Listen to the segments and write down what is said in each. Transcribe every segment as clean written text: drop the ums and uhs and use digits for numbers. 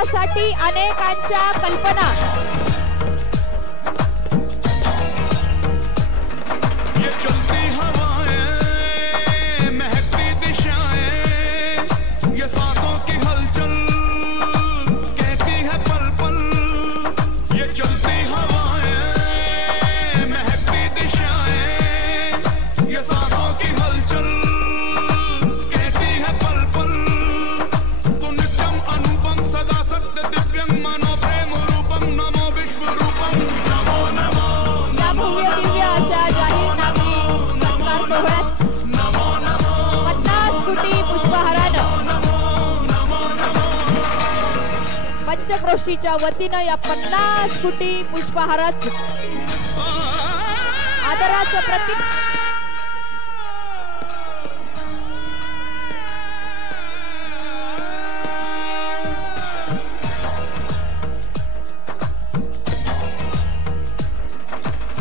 यासाठी अनेकांच्या कल्पना ये चलती हवाएं महकती दिशाएं ये सांसों की हलचल कहती है पल पल ये चलती हवाएं महकती दिशाएं ये सांसों की हलचल कहती है पल पल तू नित्यम अनुपम सदा सत्य दिव्यं मनो प्रेम रूपम नमो विश्व रूपम नमो नमो या भव्य दिव्य अशा जाहीर नागरी सत्कार सोहळ्यात 50 कोटी पुष्पहारानं पंचक्रोशीच्या वतीनं या 50 कोटी पुष्पहाराचं आदराचं प्रतीक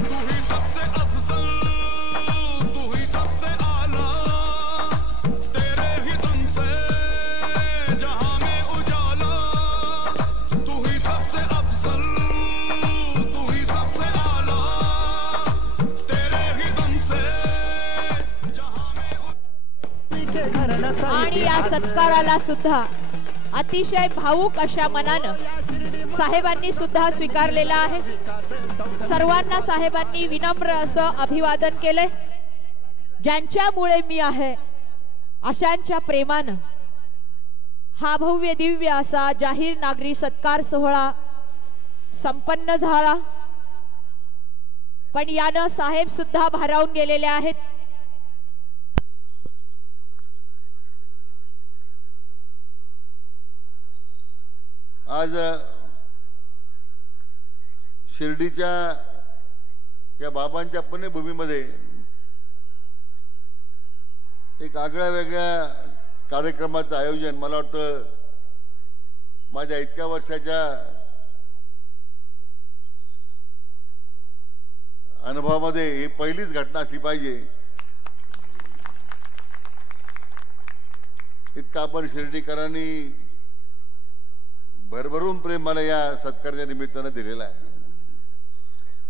तू ही सबसे अफजल तू ही सबसे आला तेरे ही दम से जहां में उजाला तू ही सबसे अफजल तू ही सबसे आला तेरे ही दम से जहां में आणि या सत्काराला सुद्धा अतिशय भावुक अशा मनानं साहेबांनी सुद्धा स्वीकारलेला आहे। सर्वांना साहेबांनी विनम्र असं अभिवादन केले। ज्यांच्यामुळे मी आहे अशांच्या प्रेमानं हा भव्य दिव्य असा जाहीर नागरी सत्कार सोहळा संपन्न झाला। पण यानं साहेब सुद्धा भारावून गेलेले आहेत। आज शिर्डीच्या या बाबांच्या पुण्यभूमीमध्ये एक आगळ्या वेगळ्या कार्यक्रमाचं आयोजन मला वाटतं माझ्या इतक्या वर्षाच्या अनुभवामध्ये ही पहिलीच घटना असली पाहिजे। इतका आपण शिर्डीकरांनी भरभरून प्रेम मला या सत्काराच्या निमित्तानं दिलेला आहे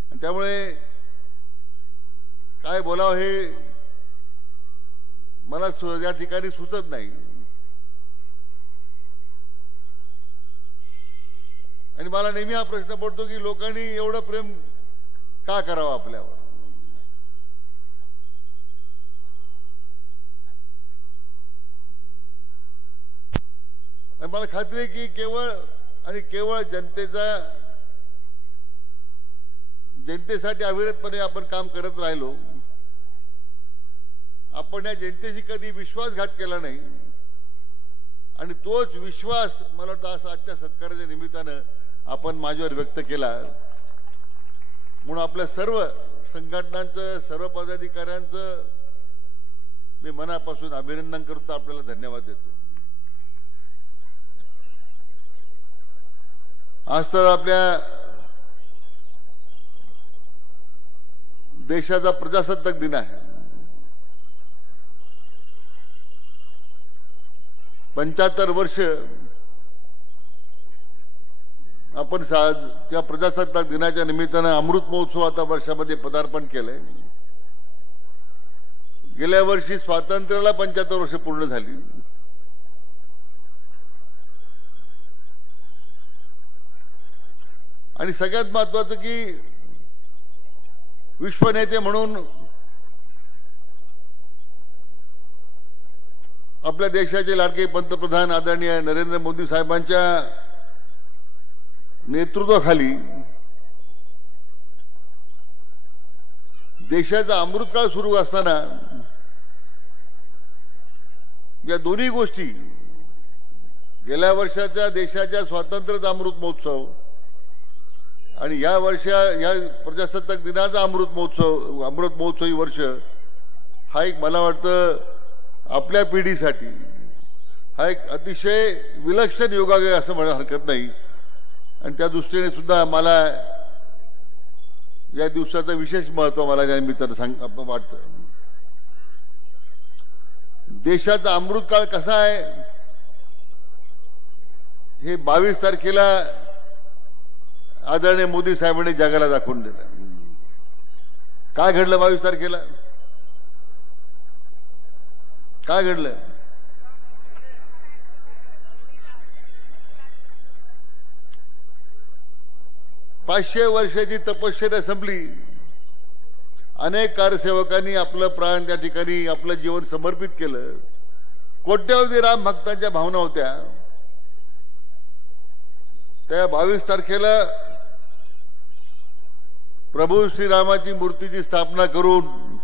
आणि त्यामुळे काय बोलावं हे मला या ठिकाणी सुचत नाही। आणि मला नेहमी हा प्रश्न पडतो की लोकांनी एवढं प्रेम का करावं आपल्यावर। मला खात्री आहे की केवळ आणि केवळ जनतेसाठी अविरतपणे आपण काम करत राहिलो, आपण या जनतेशी कधी विश्वासघात केला नाही आणि तोच विश्वास मला वाटतं असं आजच्या सत्काराच्या निमित्तानं आपण माझ्यावर व्यक्त केला। म्हणून आपल्या सर्व संघटनांचं सर्व पदाधिकाऱ्यांचं मी मनापासून अभिनंदन करतो, आपल्याला धन्यवाद देतो। आज तर आपल्या देशाचा प्रजासत्ताक दिन आहे। 75 वर्ष आपण त्या प्रजासत्ताक दिनाच्या निमित्तानं अमृत महोत्सव आता वर्षामध्ये पदार्पण केलंय। गेल्या वर्षी स्वातंत्र्याला 75 वर्ष पूर्ण झाली। आणि सगळ्यात महत्वाचं की विश्वनेते म्हणून आपल्या देशाचे लाडके पंतप्रधान आदरणीय नरेंद्र मोदी साहेबांच्या नेतृत्वाखाली देशाचा अमृतकाळ सुरू असताना या दोन्ही गोष्टी गेल्या वर्षाच्या देशाच्या स्वातंत्र्याचा अमृत महोत्सव आणि या प्रजासत्ताक दिनाचा अमृत महोत्सवी वर्ष हा एक मला वाटतं आपल्या पिढीसाठी हा एक अतिशय विलक्षण योगायोग असं म्हणायला हरकत नाही। आणि त्या दृष्टीने सुद्धा मला या दिवसाचं विशेष महत्व मला या निमित्तानं वाटतं। देशाचा अमृतकाळ कसा आहे हे 22 तारखेला आदरणीय मोदी साहेबांनी जगाला दाखवून दिलं. काय घडलं 22 तारखेला? काय घडलं? पाचशे वर्षाची तपश्चर्या संपली. अनेक कारसेवकांनी आपलं प्राण त्या ठिकाणी आपलं जीवन समर्पित केलं. कोट्यावधी राम भक्तांच्या भावना होत्या. त्या 22 तारखेला प्रभू श्रीरामाची मूर्तीची स्थापना करून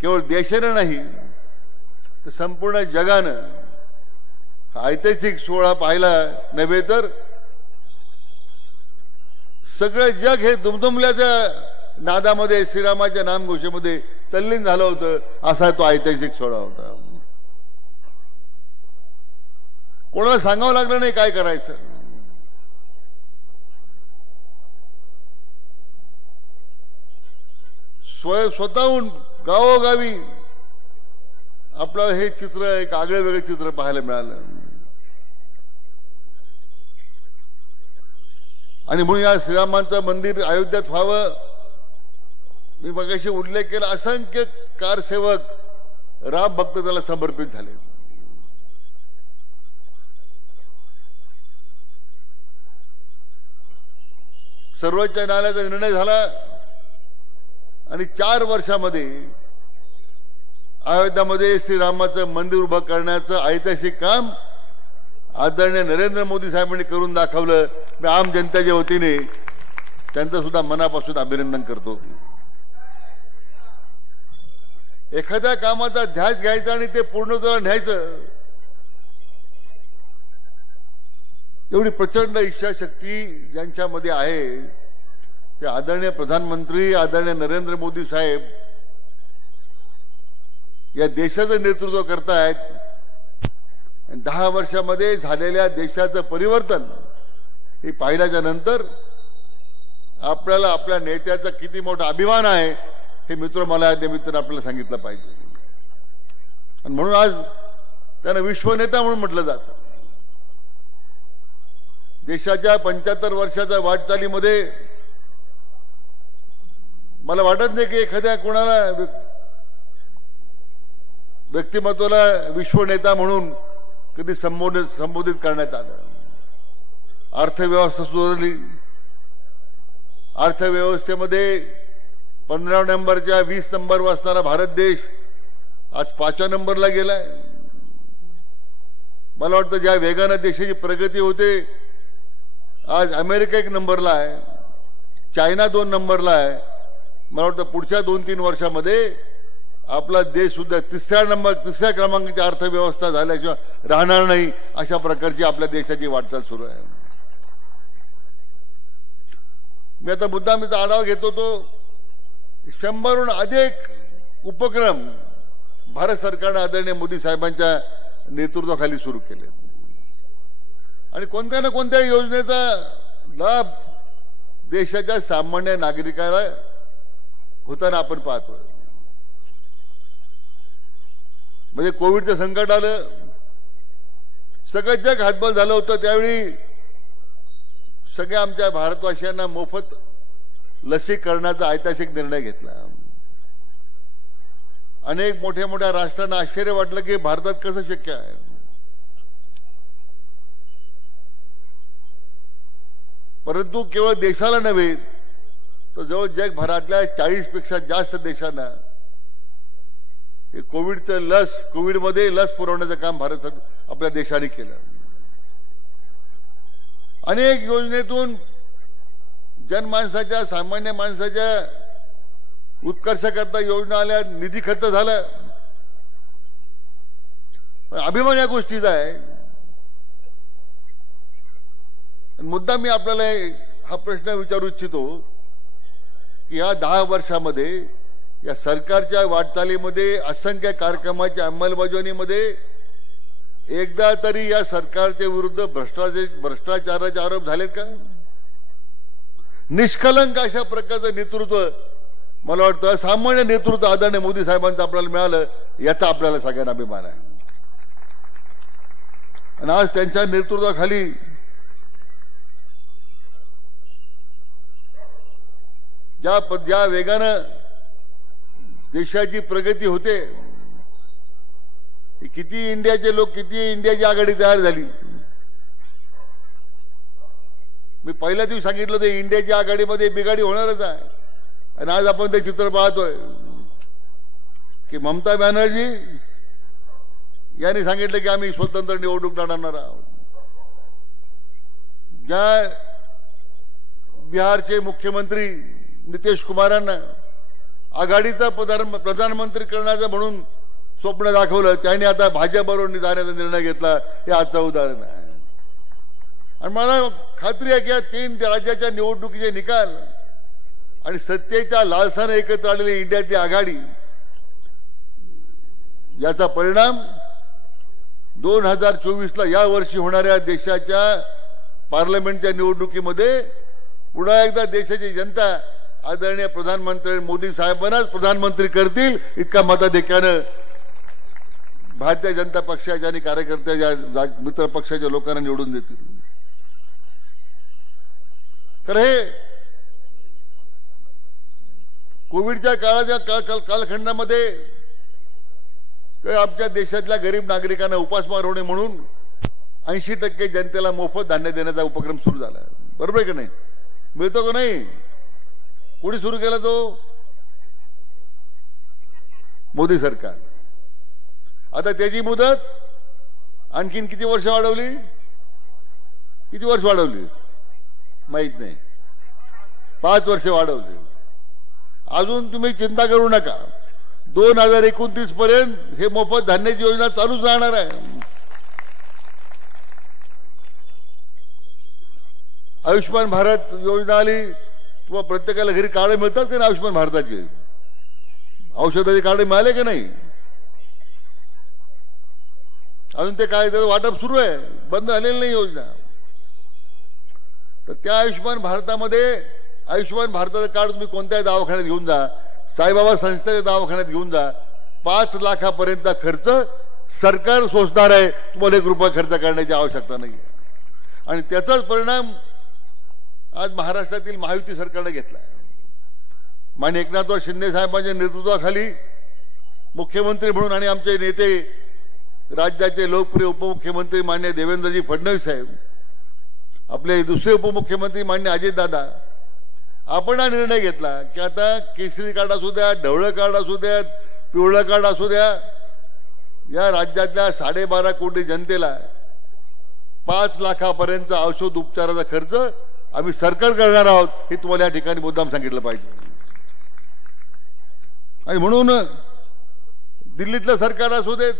केवळ देशानं नाही तर संपूर्ण जगानं ऐतिहासिक सोहळा पाहिला नव्हे तर सगळं जग हे दुमदुमल्याच्या नादामध्ये श्रीरामाच्या नामघोषेमध्ये तल्लीन झालं होतं. असा तो ऐतिहासिक सोहळा होता. कोणाला सांगावं लागलं नाही काय करायचं. स्वतःहून गावोगावी आपल्याला हे चित्र एक आगळे वेगळे चित्र पाहायला मिळालं. आणि म्हणून या श्रीरामांचं मंदिर अयोध्यात व्हावं. मी मगाशी उल्लेख केला, असंख्य कारसेवक राम भक्त त्याला समर्पित झाले. सर्वोच्च न्यायालयाचा निर्णय झाला आणि 4 वर्षामध्ये अयोध्यामध्ये श्रीरामाचं मंदिर उभं करण्याचं ऐतिहासिक काम आदरणीय नरेंद्र मोदी साहेबांनी करून दाखवलं. मी आम जनतेच्या वतीने त्यांचं सुद्धा मनापासून अभिनंदन करतो. एखाद्या कामाचा ध्यास घ्यायचा आणि ते पूर्णत्वाला न्यायचं, एवढी प्रचंड इच्छाशक्ती ज्यांच्यामध्ये आहे ते आदरणीय प्रधानमंत्री आदरणीय नरेंद्र मोदी साहेब या देशाचं नेतृत्व करतायत. 10 वर्षामध्ये झालेल्या देशाचं परिवर्तन हे पाहिल्याच्या नंतर आपल्याला आपल्या नेत्याचा किती मोठा अभिमान आहे हे मित्र मला या निमित्तानं आपल्याला सांगितलं पाहिजे. आणि म्हणून आज त्यांना विश्वनेता म्हणून म्हटलं जातं. देशाच्या 75 वर्षाच्या वाटचालीमध्ये मला वाटत नाही की एखाद्या कोणाला व्यक्तिमत्वाला विश्वनेता म्हणून कधी संबोधित करण्यात आलं. अर्थव्यवस्था सुधारली. अर्थव्यवस्थेमध्ये 15 नंबरच्या 20 नंबरवर असणारा भारत देश आज 5व्या नंबरला गेलाय. मला वाटतं ज्या वेगानं देशाची प्रगती होते आज अमेरिका 1 नंबरला आहे, चायना 2 नंबरला आहे. मला वाटतं पुढच्या 2-3 वर्षामध्ये आपला देश सुद्धा 3ऱ्या क्रमांकाची अर्थव्यवस्था झाल्याशिवाय राहणार नाही अशा प्रकारची आपल्या देशाची वाटचाल सुरू आहे. मी आता मुद्दामीचा आढावा घेतो. तो 100हून अधिक उपक्रम भारत सरकारने आदरणीय मोदी साहेबांच्या नेतृत्वाखाली सुरू केले आणि कोणत्या ना कोणत्या योजनेचा लाभ देशाच्या सामान्य नागरिकाला होताना आपण पाहतो. म्हणजे कोविडचं संकट आलं, सगळं जग हातबल झालं होतं. त्यावेळी सगळ्या आमच्या भारतवासियांना मोफत लसीकरणाचा ऐतिहासिक निर्णय घेतला. अनेक मोठ्या मोठ्या राष्ट्रांना आश्चर्य वाटलं की भारतात कसं शक्य आहे. परंतु केवळ देशाला नव्हे तर जवळ जगभरातल्या 40 पेक्षा जास्त देशांना कोविडमध्ये लस पुरवण्याचं काम आपल्या देशाने केलं. अनेक योजनेतून जनमानसाच्या सामान्य माणसाच्या उत्कर्षाकरता योजना आल्या, निधी खर्च झाला. पण अभिमान या गोष्टीचा आहे. मुद्दा मी आपल्याला हा प्रश्न विचारू इच्छितो की या 10 वर्षामध्ये या सरकारच्या वाटचालीमध्ये असंख्य कार्यक्रमाच्या अंमलबजावणीमध्ये एकदा तरी या सरकारच्या विरुद्ध भ्रष्टाचाराचे आरोप झालेत का? निष्कलंक अशा प्रकारचं नेतृत्व मला वाटतं सामान्य नेतृत्व आदरणीय मोदी साहेबांचं आपल्याला मिळालं याचा आपल्याला सगळ्यांना अभिमान आहे. आणि आज त्यांच्या नेतृत्वाखाली ज्या वेगानं देशाची प्रगती होते, किती इंडियाचे लोक, किती इंडियाची आघाडी तयार झाली. मी पहिल्या दिवशी सांगितलं होतं इंडियाची आघाडीमध्ये बिघाडी होणारच आहे. आणि आज आपण ते चित्र पाहतोय की ममता बॅनर्जी यांनी सांगितलं की आम्ही स्वतंत्र निवडणूक लढवणार आहोत. ज्या बिहारचे मुख्यमंत्री नितीश कुमारांना आघाडीचा प्रधानमंत्री करण्याचं म्हणून स्वप्न दाखवलं, त्यांनी आता भाजपबरोबर जाण्याचा निर्णय घेतला. हे आजचं उदाहरण आहे. आणि मला खात्री आहे की या 3 राज्याच्या निवडणुकीचे निकाल आणि सत्तेच्या लालसाने एकत्र आलेली इंडियाची आघाडी याचा परिणाम 2024ला या वर्षी होणाऱ्या देशाच्या पार्लमेंटच्या निवडणुकीमध्ये पुन्हा एकदा देशाची जनता आदरणीय प्रधानमंत्री मोदी साहेबांनाच प्रधानमंत्री करतील इतका मताधिक्यानं भारतीय जनता पक्षाच्या आणि कार्यकर्त्याच्या मित्र पक्षाच्या लोकांना निवडून देतील. तर हे कोविडच्या कालखंडामध्ये आमच्या देशातल्या गरीब नागरिकांना उपासमार होणे म्हणून 80% जनतेला मोफत धान्य देण्याचा उपक्रम सुरू झाला. बरोबर आहे की नाही? मिळतो का नाही? कोणी सुरू केला तो? मोदी सरकार. आता त्याची मुदत आणखीन किती वर्ष वाढवली? किती वर्ष वाढवली माहित नाही. 5 वर्ष वाढवली. अजून तुम्ही चिंता करू नका, 2029 पर्यंत हे मोफत धान्याची योजना चालूच राहणार आहे. आयुष्यमान भारत योजना आली, किंवा प्रत्येकाला घरी कार्ड मिळतात का नाही आयुष्यमान भारताचे? औषधाचे कार्ड मिळाले का नाही? अजून ते काय त्याचं वाटप सुरू आहे, बंद झालेली नाही योजना. तर त्या आयुष्यमान भारताचं कार्ड तुम्ही कोणत्याही दवाखान्यात घेऊन जा, साईबाबा संस्थेच्या दवाखान्यात घेऊन जा, 5 लाखापर्यंतचा खर्च सरकार सोसणार आहे. तुम्हाला 1 रुपया खर्च करण्याची आवश्यकता नाही. आणि त्याचाच परिणाम आज महाराष्ट्रातील महायुती सरकारने घेतला. माननीय एकनाथराव शिंदे साहेबांच्या नेतृत्वाखाली मुख्यमंत्री म्हणून आणि आमचे नेते राज्याचे लोकप्रिय उपमुख्यमंत्री माननीय देवेंद्रजी फडणवीस साहेब, आपले दुसरे उपमुख्यमंत्री माननीय अजितदादा, आपण हा निर्णय घेतला की आता केसरी कार्ड असू द्या, ढवळं कार्ड असू द्या, पिवळं कार्ड असू द्या, या राज्यातल्या 12.5 कोटी जनतेला 5 लाखापर्यंतचा औषध उपचाराचा खर्च आम्ही सरकार करणार आहोत. हे तुम्हाला या ठिकाणी मुद्दाम सांगितलं पाहिजे. आणि म्हणून दिल्लीतलं सरकार असू देत,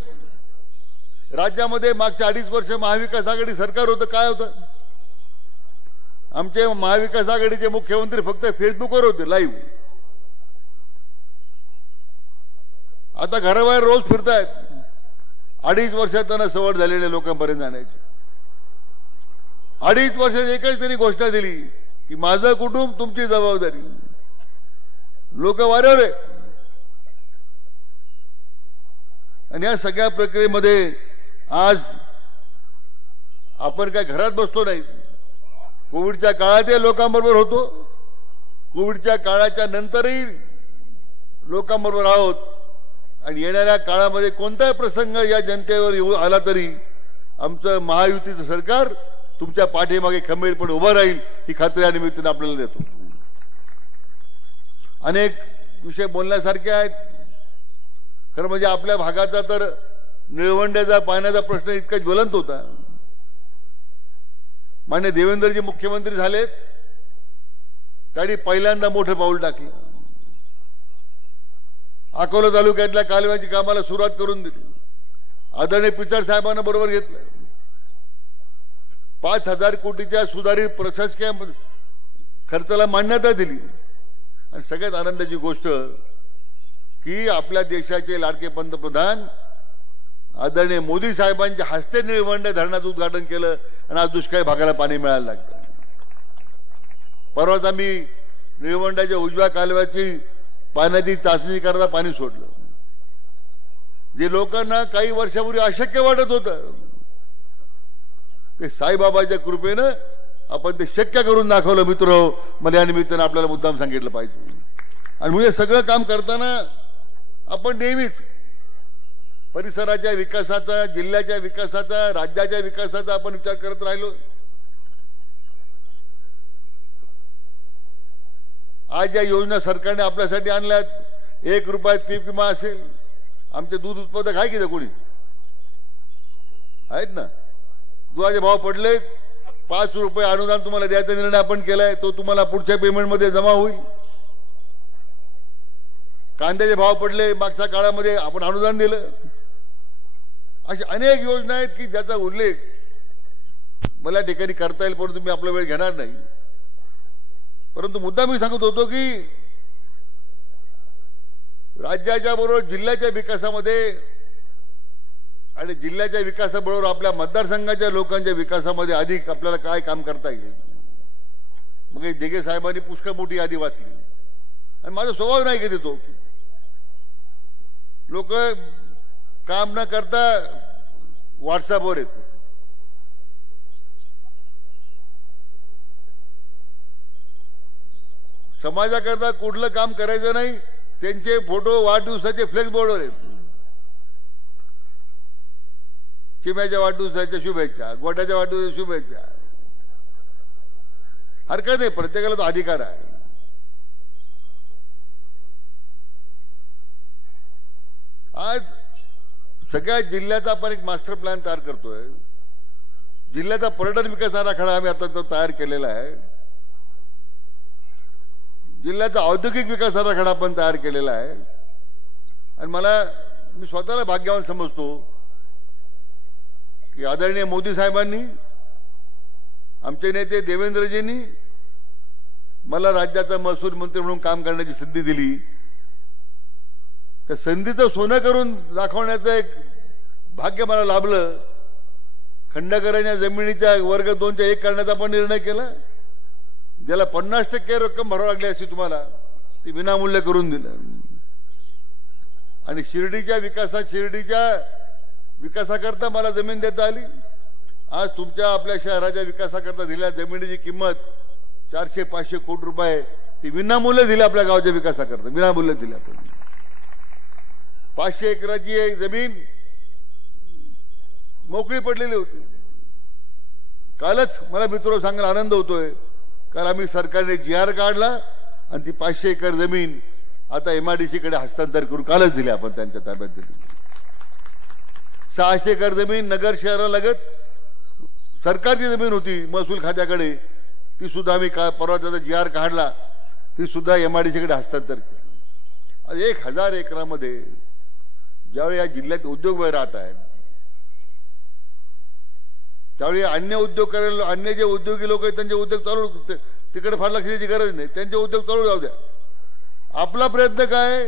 राज्यामध्ये मागच्या 2.5 वर्ष महाविकास आघाडी सरकार होतं. काय होतं? आमचे महाविकास आघाडीचे मुख्यमंत्री फक्त फेसबुकवर होते लाईव्ह. आता घराबाहेर रोज फिरतायत. 2.5 वर्षात त्यांना सवड झालेल्या लोकांपर्यंत जाण्याची. 2.5 वर्षात एकच त्यांनी घोषणा दिली की माझं कुटुंब तुमची जबाबदारी. लोक वाऱ्यावर आहे. आणि या सगळ्या प्रक्रियेमध्ये आज आपण काय घरात बसतो नाही. कोविडच्या काळात लोकांबरोबर होतो, कोविडच्या काळाच्या नंतरही लोकांबरोबर आहोत. आणि येणाऱ्या काळामध्ये कोणताही प्रसंग या जनतेवर आला तरी आमचं महायुतीचं सरकार तुमच्या पाठीमागे खंबीरपणे उभं राहील, ही खात्री या निमित्ताने आपल्याला देतो. अनेक विषय बोलण्यासारखे आहेत. खरं म्हणजे आपल्या भागाचा तर निळवंड्याचा पाण्याचा प्रश्न इतका ज्वलंत होता. मान्य देवेंद्रजी मुख्यमंत्री झालेत, त्यांनी पहिल्यांदा मोठं पाऊल टाकलं. अकोला तालुक्यातल्या कालव्याची कामाला सुरुवात करून दिली. आदरणीय पिचड साहेबांना बरोबर घेतलं. 5,000 कोटीच्या सुधारित प्रशासकीय खर्चाला मान्यता दिली. आणि सगळ्यात आनंदाची गोष्ट की आपल्या देशाचे लाडके पंतप्रधान आदरणीय मोदी साहेबांच्या हस्ते निळवंडे धरणाचं उद्घाटन केलं आणि आज दुष्काळी भागाला पाणी मिळायला लागलं. परवाच आम्ही निळवंड्याच्या उजव्या कालव्याची पाण्याची चाचणी करता पाणी सोडलं. जे लोकांना काही वर्षापूर्वी अशक्य वाटत होतं ते साईबाबाच्या कृपेनं आपण ते शक्य करून दाखवलं. मित्र, मला या निमित्तानं आपल्याला मुद्दाम सांगितलं पाहिजे. आणि म्हणजे सगळं काम करताना आपण नेहमीच परिसराच्या विकासाचा, जिल्ह्याच्या विकासाचा, राज्याच्या विकासाचा आपण विचार करत राहिलो. आज या योजना सरकारने आपल्यासाठी आणल्यात. 1 रुपयात पीक विमा असेल. आमचे दूध उत्पादक आहे की कोणी आहेत ना. दुधाचे भाव पडले, 5 रुपये अनुदान तुम्हाला द्यायचा निर्णय आपण केलाय. तो तुम्हाला पुढच्या पेमेंटमध्ये जमा होईल. कांद्याचे भाव पडले, मागच्या काळामध्ये आपण अनुदान दिलं. अशा अनेक योजना आहेत की ज्याचा उल्लेख मला ठिकाणी करता येईल, परंतु मी आपला वेळ घेणार नाही. परंतु मुद्दा मी सांगत होतो की राज्याच्या बरोबर जिल्ह्याच्या विकासामध्ये आणि जिल्ह्याच्या विकासाबरोबर आपल्या मतदारसंघाच्या लोकांच्या विकासामध्ये अधिक आपल्याला काय काम करता येईल. मग दिघे साहेबांनी पुष्कळ मोठी यादी वाचली. आणि माझा स्वभाव नाही की देतो लोक काम न करता व्हॉट्सअपवर येतो. समाजाकरता कुठलं काम करायचं नाही, त्यांचे फोटो वाढदिवसाचे फ्लेक्स बोर्डवर आहेत. चिम्याच्या वाढदिवसाच्या शुभेच्छा, गोट्याच्या वाढदिवसाच्या शुभेच्छा. हरकत नाही, प्रत्येकाला तो अधिकार आहे. आज सगळ्या जिल्ह्याचा आपण एक मास्टर प्लॅन तयार करतोय. जिल्ह्याचा पर्यटन विकास आराखडा आम्ही आता तो तयार केलेला आहे. जिल्ह्याचा औद्योगिक विकास आराखडा आपण तयार केलेला आहे. आणि मी स्वतःला भाग्यवान समजतो की आदरणीय मोदी साहेबांनी, आमचे नेते देवेंद्रजींनी मला राज्याचा महसूल मंत्री म्हणून काम करण्याची संधी दिली. त्या संधीचं सोनं करून दाखवण्याचं एक भाग्य मला लाभलं. खंडकरांच्या जमिनीच्या वर्ग 2च्या 1 करण्याचा आपण निर्णय केला. ज्याला 50% रक्कम भरावी लागली असती तुम्हाला, ती विनामूल्य करून दिलं. आणि शिर्डीच्या विकासाकरता मला जमीन देता आली. आज तुमच्या आपल्या शहराच्या विकासाकरता दिलेल्या जमिनीची किंमत 400-500 कोटी रुपये ती विनामूल्य दिली. आपल्या गावच्या विकासाकरता विनामूल्य दिली. आपण 500 एकराची एक जमीन मोकळी पडलेली होती. कालच मला मित्र सांगायला आनंद होतोय, काल आम्ही सरकारने GR काढला आणि ती 500 एकर जमीन आता MIDC कडे हस्तांतर करून कालच दिली. आपण त्यांच्या ताब्यात दिली. 600 एकर जमीन नगर शहरालगत सरकारची जमीन होती महसूल खात्याकडे, ती सुद्धा आम्ही परवा त्याचा GR काढला, ती सुद्धा MIDC कडे हस्तांतर केली. 1000 एकरामध्ये ज्यावेळी या जिल्ह्यात उद्योग राहत आहेत, त्यावेळी अन्य उद्योग करायला, अन्य जे उद्योगी लोक आहेत त्यांचे उद्योग चालू, तिकडे फार लक्ष द्यायची गरज नाही, त्यांचे उद्योग चालू जाऊ द्या. आपला प्रयत्न काय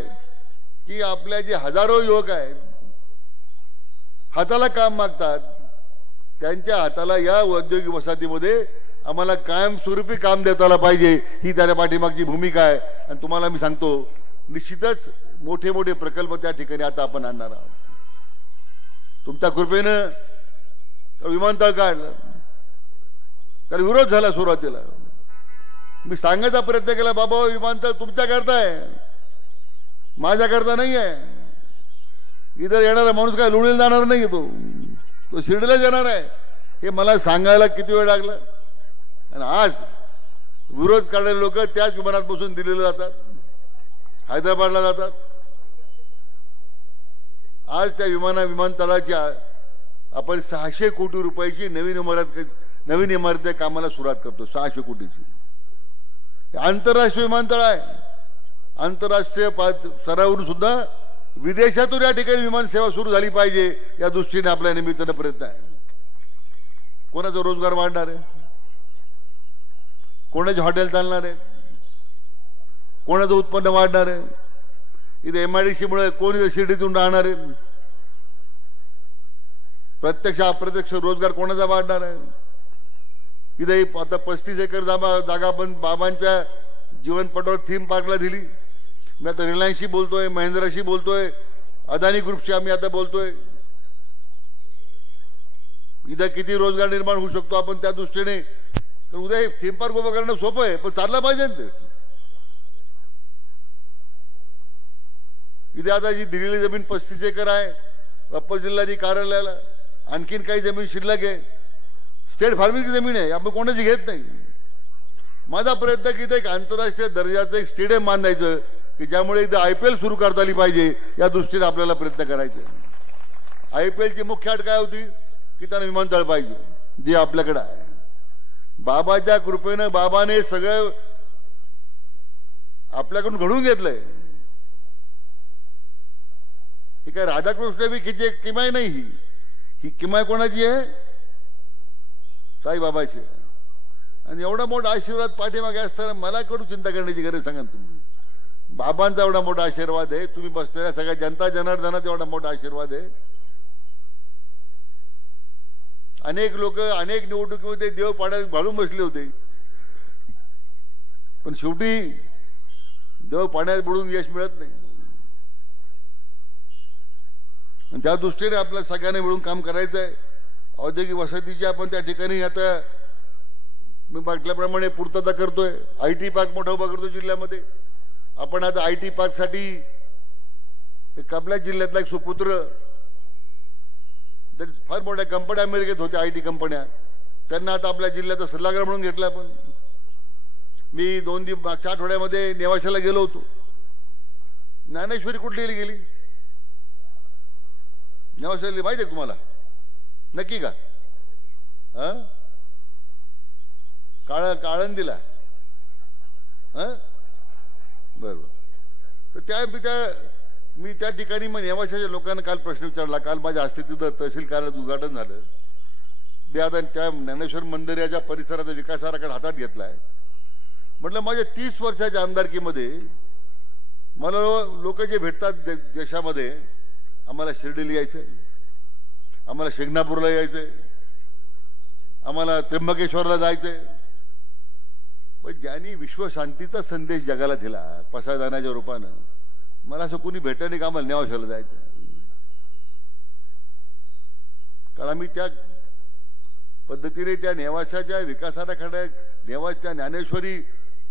की आपल्या जे हजारो युवक आहेत हाताला काम मागतात, त्यांच्या हाताला या औद्योगिक वसाहतीमध्ये आम्हाला कायमस्वरूपी काम देता आलं पाहिजे, ही त्याच्या पाठीमागची भूमिका आहे. आणि तुम्हाला मी सांगतो, निश्चितच मोठे मोठे प्रकल्प त्या ठिकाणी आता आपण आणणार आहोत. तुमच्या कृपेनं विमानतळ काढलं, त्याला विरोध झाला सुरुवातीला. मी सांगायचा प्रयत्न केला, बाबा विमानतळ तुमच्या करता आहे, माझ्या करता नाही आहे. इधर येणारा माणूस काय लुळीला जाणार नाही, तो शिर्डीला येणार आहे. हे मला सांगायला किती वेळ लागला. आणि आज विरोध करणारे लोक त्याच विमानात बसून दिल्लीला जातात, हैदराबादला जातात. आज त्या विमानतळाच्या आपण 600 कोटी रुपयाची नवीन इमारतीच्या कामाला सुरुवात करतो. 600 कोटीची आंतरराष्ट्रीय विमानतळ आहे. आंतरराष्ट्रीय स्तरावरून सुद्धा विदेशातून या ठिकाणी विमान सेवा सुरू झाली पाहिजे, या दृष्टीने आपल्या निमित्तानं प्रयत्न आहे. कोणाचा रोजगार वाढणार आहे, कोणाचे हॉटेल चालणार आहे, कोणाचं उत्पन्न वाढणार आहे. इथे MIDC मुळे कोण इथे शिर्डीतून राहणार आहे, प्रत्यक्ष अप्रत्यक्ष रोजगार कोणाचा वाढणार आहे. इथे आता 35 एकर जागा आपण बाबांच्या जीवनपटावर थीम पार्कला दिली. मी आता रिलायन्सशी बोलतोय, महिंद्राशी बोलतोय, अदानी ग्रुपशी आम्ही आता बोलतोय. इथं किती रोजगार निर्माण होऊ शकतो आपण त्या दृष्टीने. तर उद्या थीम पार्क उभं करणं सोपं आहे, पण चाललं पाहिजे ना ते. इथे आता जी दिलेली जमीन 35 एकर आहे अप्पर जिल्हाधिकारी कार्यालयाला, आणखीन काही जमीन शिल्लक आहे. स्टेट फार्मिंगची जमीन आहे, आपण कोणाची घेत नाही. माझा प्रयत्न की एक आंतरराष्ट्रीय दर्जाचं एक स्टेडियम बांधायचं की ज्यामुळे इथं IPL सुरू करता आली पाहिजे, या दृष्टीने आपल्याला प्रयत्न करायचे. IPLची मुख्य अट काय होती की त्यांना विमानतळ पाहिजे, जे आपल्याकडे आहे. बाबाच्या कृपेनं बाबाने सगळं आपल्याकडून घडवून घेतलंय. ही काय राधाकृष्ण बी किमाय नाही, ही किमाय कोणाची आहे? साईबाबाची. आणि एवढा मोठा आशीर्वाद पाठीमागे असताना मला कडून चिंता करण्याची गरज सांगा तुम्ही. बाबांचा एवढा मोठा आशीर्वाद आहे, तुम्ही बसलेल्या सगळ्या जनता जनार्दनाचा एवढा मोठा आशीर्वाद आहे. अनेक लोक अनेक निवडणुकीमध्ये देव पाण्यात घालून बसले होते, पण शेवटी देव पाण्यात बुडून यश मिळत नाही. आणि त्या दृष्टीने आपल्या सगळ्यांनी मिळून काम करायचं आहे. औद्योगिक वसतीची आपण त्या ठिकाणी आता मी म्हटल्याप्रमाणे पूर्तता करतोय. IT पार्क मोठा उभा करतो जिल्ह्यामध्ये. आपण आता IT पार्क साठी आपल्या जिल्ह्यातला एक सुपुत्र, फार मोठ्या कंपन्या अमेरिकेत होत्या IT कंपन्या, त्यांना आता आपल्या जिल्ह्याचा सल्लागार म्हणून घेतला. आपण मी 2 दिवस मागच्या आठवड्यामध्ये नेवाशाला गेलो होतो. ज्ञानेश्वरी कुठली गेली? नेवाशाला माहिती आहे तुम्हाला? नक्की का? काळंदीला. बरोबर. तर मी त्या ठिकाणी मग नेवाशाच्या लोकांना काल प्रश्न विचारला. काल माझ्या हस्ते तिथं तहसील कार्यालयात उद्घाटन झालं. मी आता त्या ज्ञानेश्वर मंदिराच्या परिसराचा विकास आराखडा हातात घेतलाय. म्हटलं माझ्या 30 वर्षाच्या आमदारकीमध्ये मला लोक जे भेटतात देशामध्ये, आम्हाला शिर्डीला यायचंय, आम्हाला शिंगणापूरला यायचंय, आम्हाला त्र्यंबकेश्वरला जायचंय. पण ज्यांनी विश्वशांतीचा संदेश जगाला दिला पसायदानाच्या रूपानं, मला असं कोणी भेटलं नाही का आम्हाला नेवाशाला जायचं. कारण आम्ही त्या पद्धतीने त्या नेवाशाच्या विकास आराखड्या, नेवाशच्या ज्ञानेश्वरी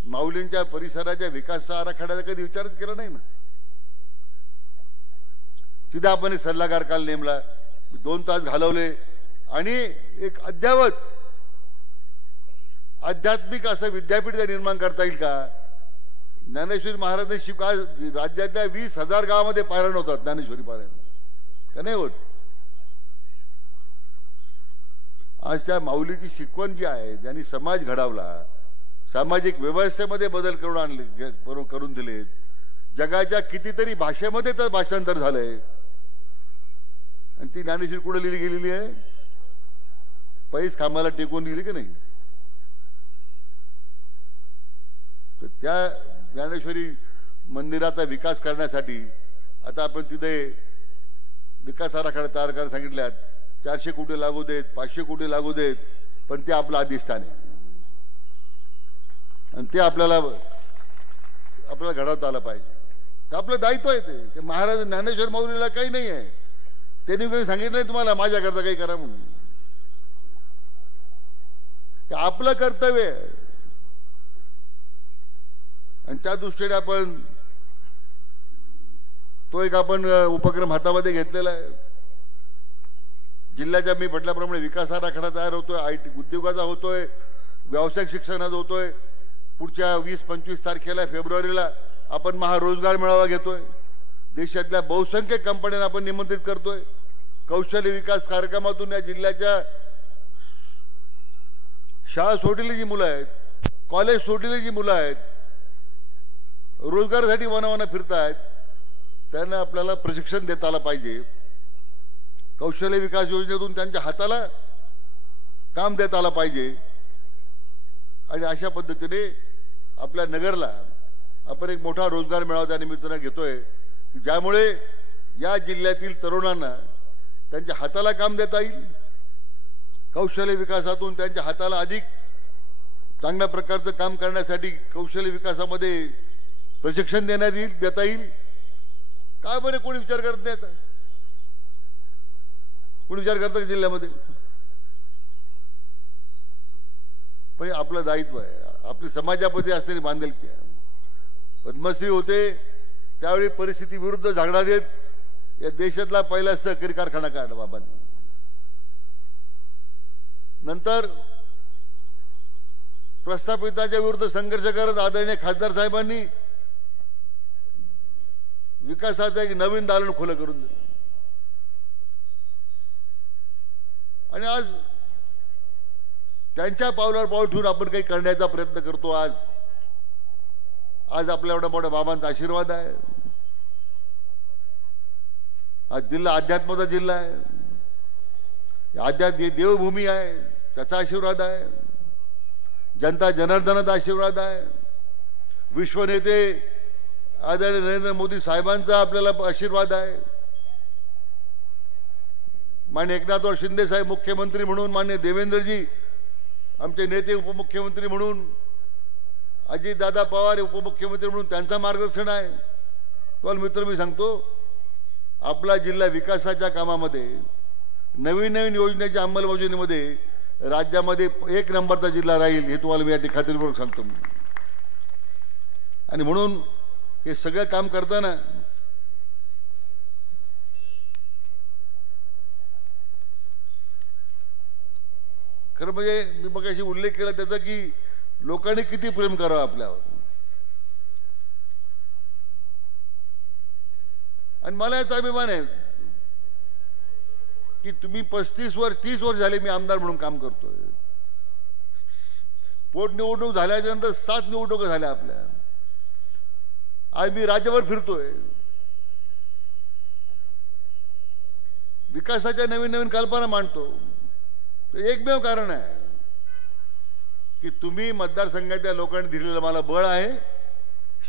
माऊलींच्या परिसराच्या विकास आराखड्याचा कधी विचारच केला नाही ना. तिथे आपण एक सल्लागार काल नेमला, 2 तास घालवले आणि एक आध्यात्मिक असं विद्यापीठ निर्माण करता येईल का? ज्ञानेश्वरी महाराजांनी शिकवा राज्यातल्या 20,000 गावामध्ये पारायण होतात. ज्ञानेश्वरी पारायण का नाही होत? आज त्या माऊलीची शिकवण जी आहे, ज्यांनी समाज घडवला, सामाजिक व्यवस्थेमध्ये बदल करून दिले, जगाच्या कितीतरी भाषेमध्ये तर भाषांतर झालंय. आणि ती ज्ञानेश्वरी कुठे लिहिली गेलेली आहे? पैस खांबाला टेकून लिहिली की नाही? तर त्या ज्ञानेश्वरी मंदिराचा विकास करण्यासाठी आता आपण तिथे विकास आराखडा तयार करायला सांगितल्यात. 400 कोटी लागू देत, 500 कोटी लागू देत, पण ते आपलं अधिष्ठान आहे आणि ते आपल्याला घडवता आलं पाहिजे. ते आपलं दायित्व आहे. ते महाराज ज्ञानेश्वर माऊलीला काही नाही आहे, त्यांनी काही सांगितलं नाही तुम्हाला माझ्याकरता काही करा म्हणून. ते आपलं कर्तव्य आहे. आणि त्या दृष्टीने आपण तो एक उपक्रम हातामध्ये घेतलेला आहे. जिल्ह्याच्या मी म्हटल्याप्रमाणे विकास आराखडा तयार होतोय, IT उद्योगाचा होतोय, व्यावसायिक शिक्षणाचा होतोय. पुढच्या 20-25 तारखेला फेब्रुवारीला आपण महारोजगार मेळावा घेतोय. देशातल्या बहुसंख्य कंपन्यांना आपण निमंत्रित करतोय. कौशल्य विकास कार्यक्रमातून या जिल्ह्याच्या शाळा सोडलेली जी मुलं आहेत, कॉलेज सोडलेली जी मुलं आहेत, रोजगारासाठी वनावना फिरतायत, त्यांना आपल्याला प्रशिक्षण देता आलं पाहिजे. कौशल्य विकास योजनेतून त्यांच्या हाताला काम देता आलं पाहिजे. आणि अशा पद्धतीने आपल्या नगरला आपण एक मोठा रोजगार मेळावा त्या निमित्तानं घेतोय, ज्यामुळे या जिल्ह्यातील तरुणांना त्यांच्या हाताला काम देता येईल. कौशल्य विकासातून त्यांच्या हाताला अधिक चांगल्या प्रकारचं काम करण्यासाठी कौशल्य विकासामध्ये प्रशिक्षण देता येईल. काय बरे कोणी विचार करत नाही? आता कोणी विचार करतं जिल्ह्यामध्ये? पण आपलं दायित्व आहे, आपली समाजाप्रती असलेली बांधिलकी आहे. पद्मश्री होते त्यावेळी परिस्थिती विरुद्ध झगडा देत या देशातला पहिला सहकारी कारखाना काढला बाबांनी. नंतर प्रस्थापितांच्या विरुद्ध संघर्ष करत आदरणीय खासदार साहेबांनी विकासाचं एक नवीन दालन खुलं करून दिलं. आणि आज त्यांच्या पावलावर पाऊल ठेवून आपण काही करण्याचा प्रयत्न करतो. आज आपल्या एवढा मोठा बाबांचा आशीर्वाद आहे. आज जिल्हा अध्यात्माचा जिल्हा आहे, अध्यात्म देवभूमी आहे, त्याचा आशीर्वाद आहे. जनता जनार्दनाचा आशीर्वाद आहे. विश्वनेते आदरणीय नरेंद्र मोदी साहेबांचा आपल्याला आशीर्वाद आहे. माननीय एकनाथराव शिंदे साहेब मुख्यमंत्री म्हणून, माननीय देवेंद्रजी आमचे नेते उपमुख्यमंत्री म्हणून, अजितदादा पवार उपमुख्यमंत्री म्हणून त्यांचा मार्गदर्शन आहे. तुम्हाला मित्र मी सांगतो, आपला जिल्हा विकासाच्या कामामध्ये नवीन नवीन योजनेच्या अंमलबजावणीमध्ये राज्यामध्ये 1 नंबरचा जिल्हा राहील हे तुम्हाला मी या खात्रीपूर्वक सांगतो. आणि म्हणून हे सगळं काम करताना खरं म्हणजे मी मगाशी उल्लेख केला त्याचा की लोकांनी किती प्रेम करावं आपल्यावर. आणि मला याचा अभिमान आहे की तुम्ही 30 वर्ष झाले मी आमदार म्हणून काम करतोय. पोटनिवडणूक झाल्यानंतर 7 निवडणुका झाल्या आपल्या. आज मी राज्यभर फिरतोय. विकासाच्या नवीन नवीन कल्पना मांडतो. एकमेव कारण आहे की तुम्ही मतदारसंघाच्या लोकांनी दिलेलं मला बळ आहे,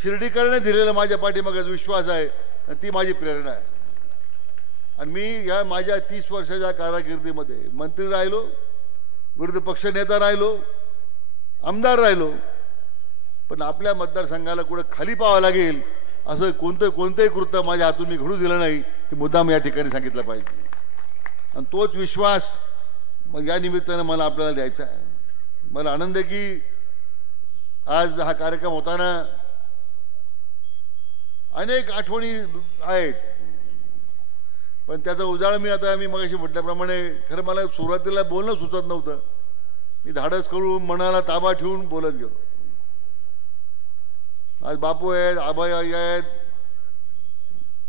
शिर्डीकरने दिलेलं माझ्या पाठीमागे विश्वास आहे, ती माझी प्रेरणा आहे. आणि मी या माझ्या 30 वर्षाच्या कारकिर्दीमध्ये मंत्री राहिलो, विरोधी पक्ष नेता राहिलो, आमदार राहिलो, पण आपल्या मतदारसंघाला कुठे खाली पाहावं लागेल असं कोणतंही कृत्य माझ्या हातून मी घडू दिलं नाही हे मुद्दाम या ठिकाणी सांगितलं पाहिजे. आणि तोच विश्वास मग या निमित्तानं मला आपल्याला द्यायचा आहे. मला आनंद आहे की आज हा कार्यक्रम होताना अनेक आठवणी आहेत, पण त्याचा उजाळ मी मगाशी म्हटल्याप्रमाणे खरं मला सुरुवातीला बोलणं सुचत नव्हतं. मी धाडस करून मनाला ताबा ठेवून बोलत गेलो. आज बापू आहेत, आबाई आई आहेत,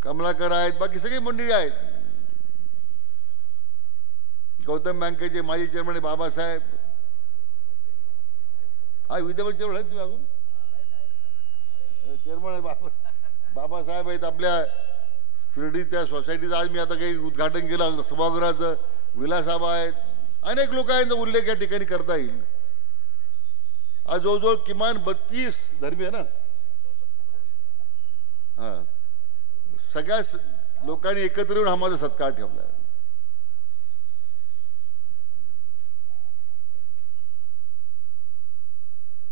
कमलाकर आहेत, बाकी सगळी मंडळी आहेत. गौतम बँकेचे माजी चेअरमन बाबासाहेब, हा विद्यमान चेअरमन आहेत तुम्ही अजून चेअरमन आहे बाबासाहेब आहेत. आपल्या शिर्डी त्या सोसायटीचं आज मी आता काही उद्घाटन केलं सभागृहाचं. विलासाबा आहेत, अनेक लोक आहेत उल्लेख या ठिकाणी करता येईल. आज जवळजवळ किमान 32 धर्मी आहे ना, हा सगळ्या लोकांनी एकत्र येऊन हा माझा सत्कार ठेवला.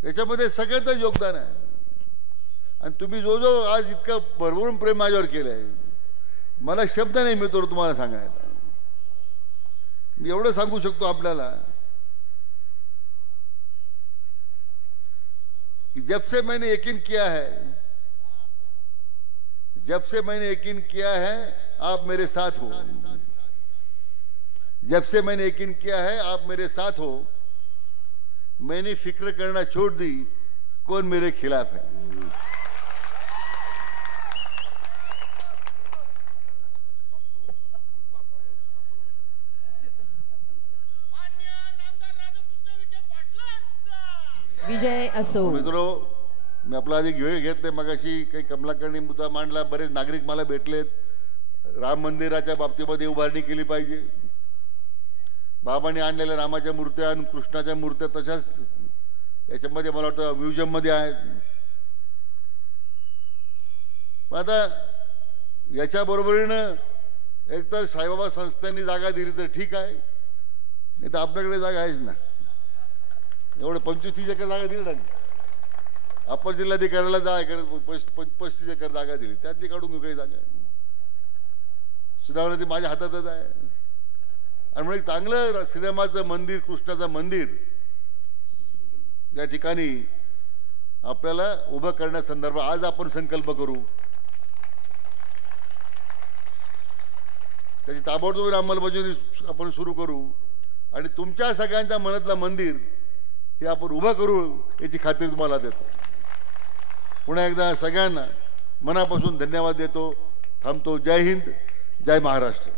याच्यामध्ये सगळ्यांचं योगदान आहे. आणि तुम्ही जो आज इतकं भरभरून प्रेम माझ्यावर केलंय, मला शब्द नाही मिळतो तुम्हाला सांगायला. मी एवढं सांगू शकतो आपल्याला कि जब से मैंने यकीन किया है आप मेरे साथ हो, जब से मैंने यकीन किया है आप मेरे साथ हो, मैंने फिक्र करना छोड़ दी कौन मेरे खिलाफ है. विजय असो. मित्रो, मी आपला आधी घेत नाही. मगाशी काही कमलाकरणी मुद्दा मांडला. बरेच नागरिक मला भेटलेत. राम मंदिराच्या बाबतीमध्ये उभारणी केली पाहिजे. बाबांनी आणलेल्या रामाच्या मूर्त्या आणि कृष्णाच्या मूर्त्या तशाच याच्यामध्ये मला वाटतं म्युझियम मध्ये आहेत. पण आता याच्या बरोबरीनं एकतर साईबाबा संस्थांनी जागा दिली तर ठीक आहे, नाही तर आपल्याकडे जागा आहेच ना. एवढं 25-30 एकर जागा दिली ना. अप्पर जिल्हाधिकाऱ्याला 35 एकर जागा दिली, त्यातली काढून घेऊ काही जागा. सुधारणा ती माझ्या हातातच आहे. आणि म्हणजे चांगलं श्रीरामाचं मंदिर, कृष्णाचं मंदिर या ठिकाणी आपल्याला उभं करण्यासंदर्भात आज आपण संकल्प करू. त्याची ताबडतोब अंमलबजावणी आपण सुरू करू आणि तुमच्या सगळ्यांच्या मनातलं मंदिर हे आपण उभं करू याची खात्री तुम्हाला देतो. पुन्हा एकदा सगळ्यांना मनापासून धन्यवाद देतो. थांबतो. जय हिंद, जय महाराष्ट्र.